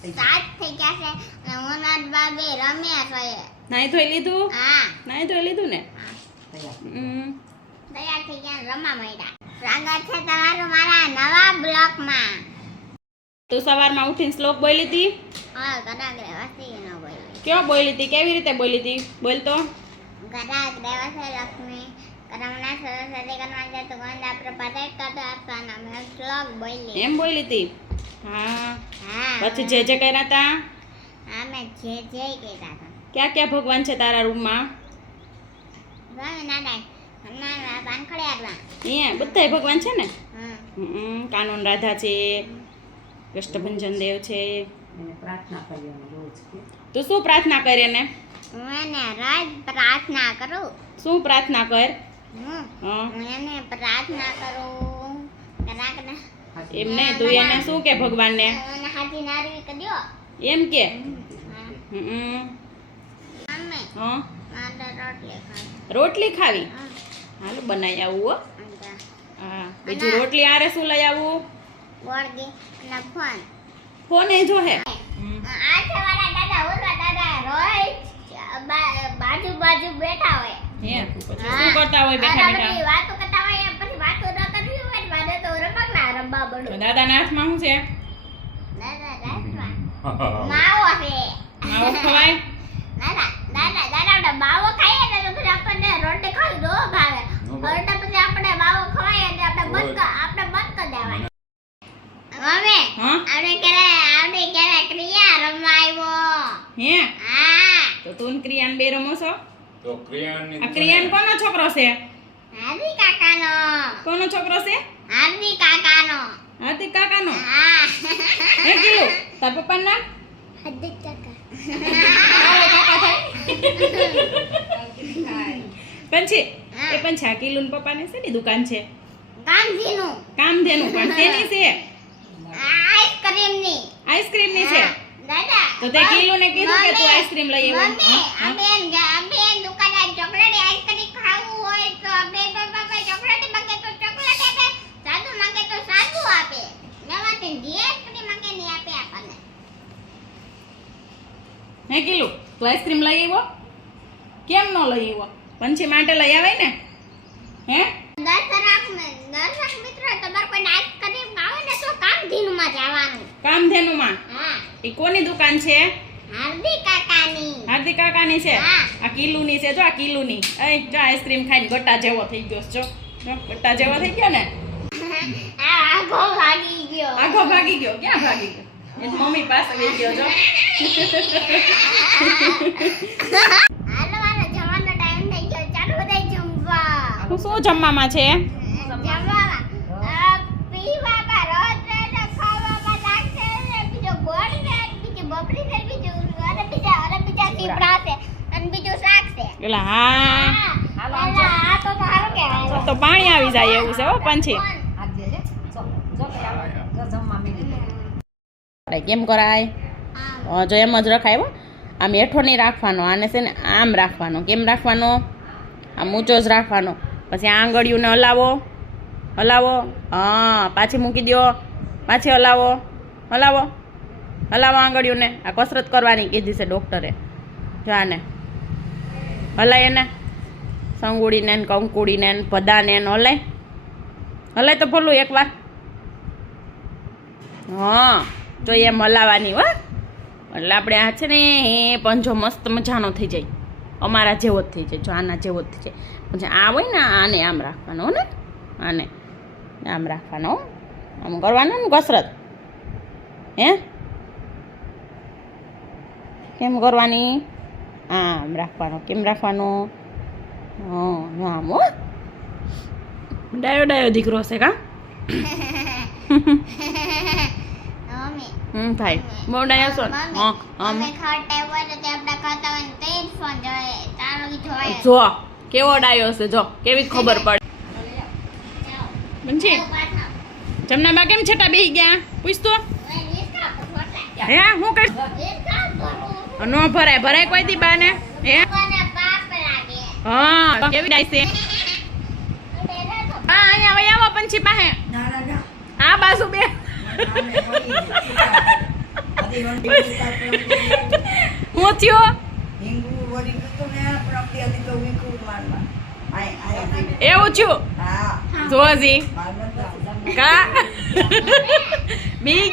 7 થઈ ગયા છે અને ઓનાર બાબે રમ્યા છે. નાઈ ધોઈ લીધું? હા નાઈ ધોઈ લીધું ને? તૈયાર થઈ ગયા રમવા માંડ્યા. સ્વાગત છે તમારું મારા નવા બ્લોગમાં. તું સવારમાં ઉઠીને શ્લોક બોલી હતી? હા ગરાગરે વસી ન બોલી. કયો બોલી હતી? કેવી રીતે બોલી હતી? બોલ તો. ગરાગરે વસે લક્ષ્મી કરમના સરસ્વતી કન્યા તો ગંદા પ્રભાતે કદ આપવાના મેં શ્લોક બોલી. એમ બોલી હતી? હા. હા પછી જે જે કર્યા હતા? હા મેં જે કીધા હતા. ક્યાં ક્યાં ભગવાન છે તારા રૂમમાં? સ્વામિનારાયણ હનુમાન પાનખડિયાર. અહીંયા બધાય ભગવાન છે ને? હા કાનૂન રાધા છે, કષ્ટભંજન દેવ છે. પ્રાર્થના કરવાની રોજ. તું શું પ્રાર્થના કરે ને? હું એને રોજ પ્રાર્થના કરું. શું પ્રાર્થના કર? હું એને પ્રાર્થના કરું. કરાકને એમ નહીં, તું એને શું કે ભગવાનને? મને હાથી નારવી કર્યો. એમ કે મમ્મી હા મારે રોટલી ખાવી. રોટલી ખાવી? હા હાલો બનાવી આવું હો. અંજા હા બીજું રોટલી આરે શું લઈ આવું? વળગી અને ફોન. ફોન એ જો હે. આ છે મારા દાદા. ઓલા દાદા રોજ બાજુ બેઠા હોય. હે પછી શું કરતા હોય બેઠા અને બેઠા? બધી વાતો કરતા હોય પછી વાતો ન કરવી હોય ને મારે તો રમવા તો બડું. દાદાના હાથમાં શું છે? દાદા રાજમાં માવો છે. માવો ખવાય? દાદા માવો ખાઈએ ને તો પછી આપણને રોટલી ખાવી નો ભાવે. રોટલી પછી આપણે માવો ખવાય એટલે આપણે બંધ કરી દેવાય. મમ્મી હા આપણે ક્યારે ક્રિયા રમવા આવ્યો. હે હા તો તું ને ક્રિયાન બે રમો છો? તો ક્રિયાની આ ક્રિયાન કોનો છોકરો છે? હાર્દિક કાકાનો. કોનો છોકરો છે? હાર્દિક કાકાનો. હાર્દિક કાકાનો. હા હે કીધું તાર પપ્પાનું નામ? હાર્દિક કાકા. પંછી એ પંછી આ કિલુન પપ્પાને શેની દુકાન છે? કામધીનું. કામધેનું. પણ શેની છે? આઈસ્ક્રીમની. આઈસ્ક્રીમની છે. દાદા તો તે કિલુને કીધું કે તું આઈસ્ક્રીમ લઈ આવ્યો. મમ્મી આ બેન દુકાને ચોકલેટ આઈસ્ક્રીમ ખાવું હોય તો બે પપ્પા ચોકલેટ માંગે તો ચોકલેટ આપે, સાદું માંગે તો સાદું આપે. નવાથી જે આઈસ્ક્રીમ માંગે ને આપે આપણને. હે કિલુ તું આઈસ્ક્રીમ લઈ આવ્યો? કેમ ન લઈ આવ્યો? પંછી માટે લઈ આવે ને? હે દર્શક મિત્રો તમારે કોઈ આઈસ્ક્રીમ ખાવે ને તો કામધીનુંમાં જવાનું. કામધેનુમાં? હા એ કોની દુકાન છે? હાર્દિક કાકાની. હાર્દિક કાકાની છે? હા. આ કિલુની છે જો. આ કિલુની જો આઈસ્ક્રીમ ખાઈને ગટ્ટા જેવો થઈ ગયો છે. જો ગટ્ટા જેવો થઈ ગયો ને. આ આઘો ભાગી ગયો. આખો ભાગી ગયો. ક્યાં ભાગી ગયો? એની મમ્મી પાસે લઈ ગયો જો. હાલો મારો જમવાનો ટાઈમ થઈ ગયો. ચાલો બધા જમવા. શું જમવામાં છે? જમવામાં પીવામાં રોજ ખાવામાં લાગશે ને બીજો ગોળ ને બીજી બબડી ને બીજું અને બીજા સીપડા છે અને બીજું શાક છે. એલા હા આ તો સારું કહેવાય. તો પાણી આવી જાય એવું છે હો પંછી. કેમ કરાય? જો એમ જ રખાય હો. આમ હેઠો નહીં રાખવાનો. આને છે ને આમ રાખવાનો. કેમ રાખવાનો? આમ ઊંચો જ રાખવાનો. પછી આ આંગળીઓને હલાવો. હા પાછી મૂકી દો. પાછી હલાવો આંગળીઓને. આ કસરત કરવાની કીધી છે ડૉક્ટરે. જો આને હલાય એને સંગુડીને ને કંકુડીને ને ભદાને ને હલાય તો ભલું એકવાર. હા જો એમ હલાવાની હો. એટલે આપણે આ છે ને એ પંજો મસ્ત મજાનો થઈ જાય. અમારા જેવો જ થઈ જાય. જો આના જેવો જ થઈ જાય. પછી આ હોય ને આને આમ રાખવાનો હો ને. આને આમ રાખવાનો. આમ કરવાનું ને કસરત. હે કેમ કરવાની? આમ રાખવાનો. કેમ રાખવાનો? આમ હો. ડાયો દીકરો છે કા? મમ્મી ભાઈ બહુ ડાયો છો. અમે ખાતા હોય તો આપણે ખાતા હોય તે જ ફોન જોઈએ. ચાલો ઈ જોઈએ. જો કેવો ડાયો છે. જો કેવી ખબર પડે. પંછી જમનામાં કેમ છેટા બેસી ગયા? પૂછતો હે હું કઈ નો ભરાય કોઈ દી બાને? હે હા કેવી ડાય છે? હા અહીંયા વઈ આવો પંછી પાસે. આ બાજુ બે હું થયો એવું છું જોજી કા બી